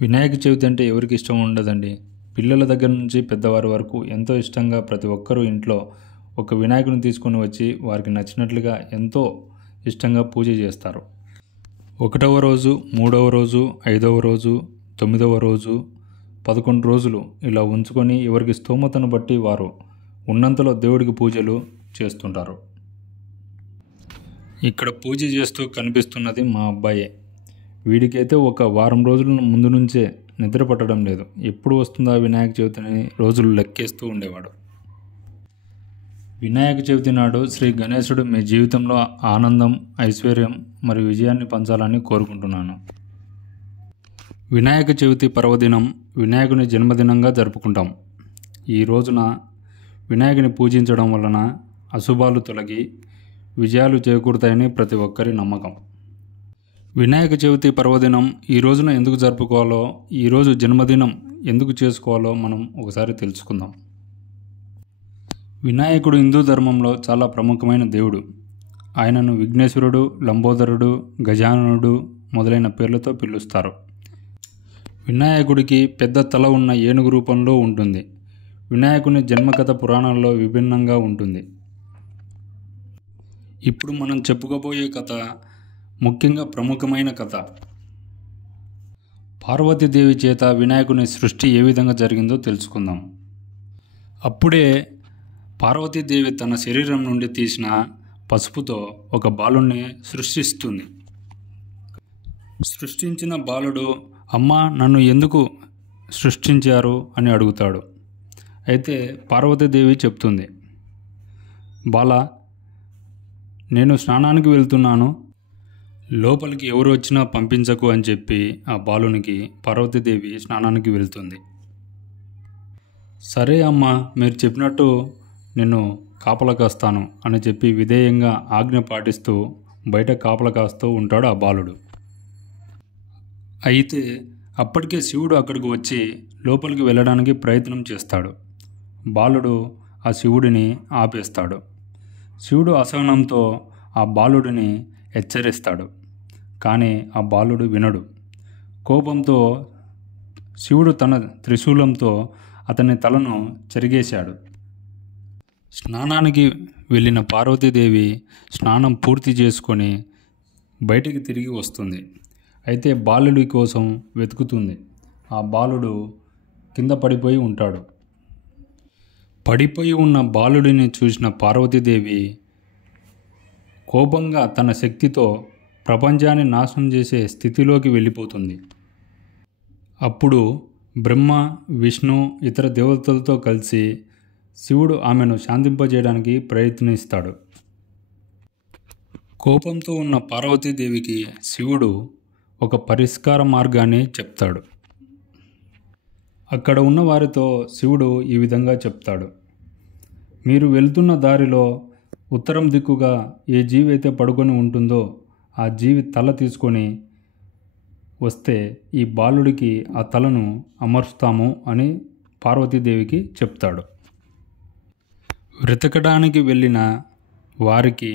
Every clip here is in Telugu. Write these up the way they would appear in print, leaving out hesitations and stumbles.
వినాయక చవితి అంటే ఎవరికి ఇష్టం ఉండదండి. పిల్లల దగ్గర నుంచి పెద్దవారి వరకు ఎంతో ఇష్టంగా ప్రతి ఒక్కరూ ఇంట్లో ఒక వినాయకుని తీసుకొని వచ్చి వారికి నచ్చినట్లుగా ఎంతో ఇష్టంగా పూజ చేస్తారు. 1వ రోజు, 3వ రోజు, 5వ రోజు, 9వ రోజు, 11 రోజులు ఇలా ఉంచుకొని ఎవరికి స్తోమతను బట్టి వారు ఉన్నంతలో దేవుడికి పూజలు చేస్తుంటారు. ఇక్కడ పూజ చేస్తూ కనిపిస్తున్నది మా అబ్బాయే. వీడికైతే ఒక వారం రోజుల ముందు నుంచే నిద్ర పట్టడం లేదు. ఎప్పుడు వస్తుందా వినాయక చవితి అని రోజులు లెక్కేస్తూ ఉండేవాడు. వినాయక చవితి నాడు శ్రీ గణేశుడు మీ జీవితంలో ఆనందం, ఐశ్వర్యం మరియు విజయాన్ని పంచాలని కోరుకుంటున్నాను. వినాయక చవితి పర్వదినం వినాయకుని జన్మదినంగా జరుపుకుంటాం. ఈ రోజున వినాయకుని పూజించడం వలన అశుభాలు తొలగి విజయాలు చేకూరుతాయని ప్రతి ఒక్కరి నమ్మకం. వినాయక చవితి పర్వదినం ఈ రోజున ఎందుకు జరుపుకోవాలో, ఈరోజు జన్మదినం ఎందుకు చేసుకోవాలో మనం ఒకసారి తెలుసుకుందాం. వినాయకుడు హిందూ ధర్మంలో చాలా ప్రముఖమైన దేవుడు. ఆయనను విఘ్నేశ్వరుడు, లంబోదరుడు, గజాననుడు మొదలైన పేర్లతో పిలుస్తారు. వినాయకుడికి పెద్ద తల ఉన్న ఏనుగు రూపంలో ఉంటుంది. వినాయకుని జన్మకథ పురాణాల్లో విభిన్నంగా ఉంటుంది. ఇప్పుడు మనం చెప్పుకోబోయే కథ ముఖ్యంగా ప్రముఖమైన కథ. పార్వతీదేవి చేత వినాయకుని సృష్టి ఏ విధంగా జరిగిందో తెలుసుకుందాం. అప్పుడే పార్వతీదేవి తన శరీరం నుండి తీసిన పసుపుతో ఒక బాలుణ్ణి సృష్టిస్తుంది. సృష్టించిన బాలుడు, అమ్మా నన్ను ఎందుకు సృష్టించారు అని అడుగుతాడు. అయితే పార్వతీదేవి చెప్తుంది, బాలా నేను స్నానానికి వెళ్తున్నాను, లోపలికి ఎవరు వచ్చినా పంపించకు అని చెప్పి ఆ బాలునికి పార్వతీదేవి స్నానానికి వెళ్తుంది. సరే అమ్మా, మీరు చెప్పినట్టు నేను కాపలా కాస్తాను అని చెప్పి విధేయంగా ఆజ్ఞ పాటిస్తూ బయట కాపలా కాస్తూ ఉంటాడు ఆ బాలుడు. అయితే అప్పటికే శివుడు అక్కడికి వచ్చి లోపలికి వెళ్ళడానికి ప్రయత్నం చేస్తాడు. బాలుడు ఆ శివుడిని ఆపేస్తాడు. శివుడు అసహనంతో ఆ బాలుడిని హెచ్చరిస్తాడు. కానీ ఆ బాలుడు వినడు. కోపంతో శివుడు తన త్రిశూలంతో అతని తలను చెరిగేశాడు. స్నానానికి వెళ్ళిన పార్వతీదేవి స్నానం పూర్తి చేసుకొని బయటికి తిరిగి వస్తుంది. అయితే బాలుడి కోసం వెతుకుతుంది. ఆ బాలుడు కింద పడిపోయి ఉంటాడు. పడిపోయి ఉన్న బాలుడిని చూసిన పార్వతీదేవి కోపంగా తన శక్తితో ప్రపంచాన్ని నాశనం చేసే స్థితిలోకి వెళ్ళిపోతుంది. అప్పుడు బ్రహ్మ, విష్ణు, ఇతర దేవతలతో కలిసి శివుడు ఆమెను శాంతింపజేయడానికి ప్రయత్నిస్తాడు. కోపంతో ఉన్న పార్వతీదేవికి శివుడు ఒక పరిష్కార మార్గాన్ని చెప్తాడు. అక్కడ ఉన్న వారితో శివుడు ఈ విధంగా చెప్తాడు, మీరు వెళ్తున్న దారిలో ఉత్తరం దిక్కుగా ఏ జీవి అయితే పడుకొని ఉంటుందో ఆ జీవి తల తీసుకొని వస్తే ఈ బాలుడికి ఆ తలను అమర్చుతాము అని పార్వతీదేవికి చెప్తాడు. వెతకడానికి వెళ్ళిన వారికి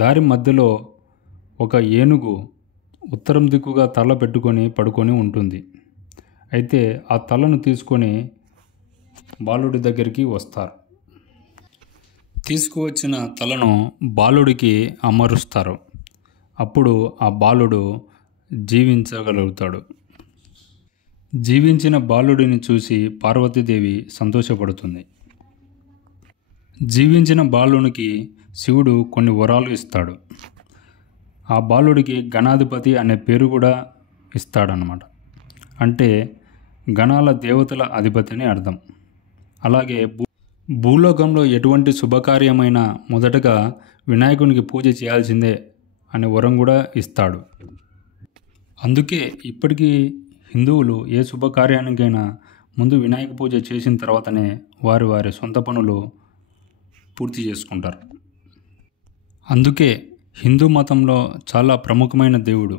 దారి మధ్యలో ఒక ఏనుగు ఉత్తరం దిక్కుగా తల పెట్టుకొని పడుకొని ఉంటుంది. అయితే ఆ తలను తీసుకొని బాలుడి దగ్గరికి వస్తారు. తీసుకువచ్చిన తలను బాలుడికి అమరుస్తారు. అప్పుడు ఆ బాలుడు జీవించగలుగుతాడు. జీవించిన బాలుడిని చూసి పార్వతీదేవి సంతోషపడుతుంది. జీవించిన బాలునికి శివుడు కొన్ని వరాలు ఇస్తాడు. ఆ బాలుడికి గణాధిపతి అనే పేరు కూడా ఇస్తాడనమాట. అంటే గణాల దేవతల అధిపతి అని అర్థం. అలాగే భూలోకంలో ఎటువంటి శుభకార్యమైనా మొదటగా వినాయకునికి పూజ చేయాల్సిందే అనే వరం కూడా ఇస్తాడు. అందుకే ఇప్పటికీ హిందువులు ఏ శుభకార్యానికైనా ముందు వినాయక పూజ చేసిన తర్వాతనే వారి వారి సొంత పనులు పూర్తి చేసుకుంటారు. అందుకే హిందూ మతంలో చాలా ప్రముఖమైన దేవుడు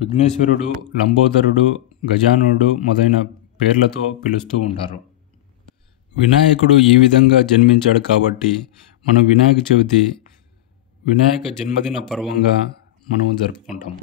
విఘ్నేశ్వరుడు, లంబోదరుడు, గజాననుడు మొదలైన పేర్లతో పిలుస్తూ ఉంటారు. వినాయకుడు ఈ విధంగా జన్మించాడు కాబట్టి మనం వినాయక చవితి వినాయక జన్మదిన పర్వంగా మనం జరుపుకుంటాము.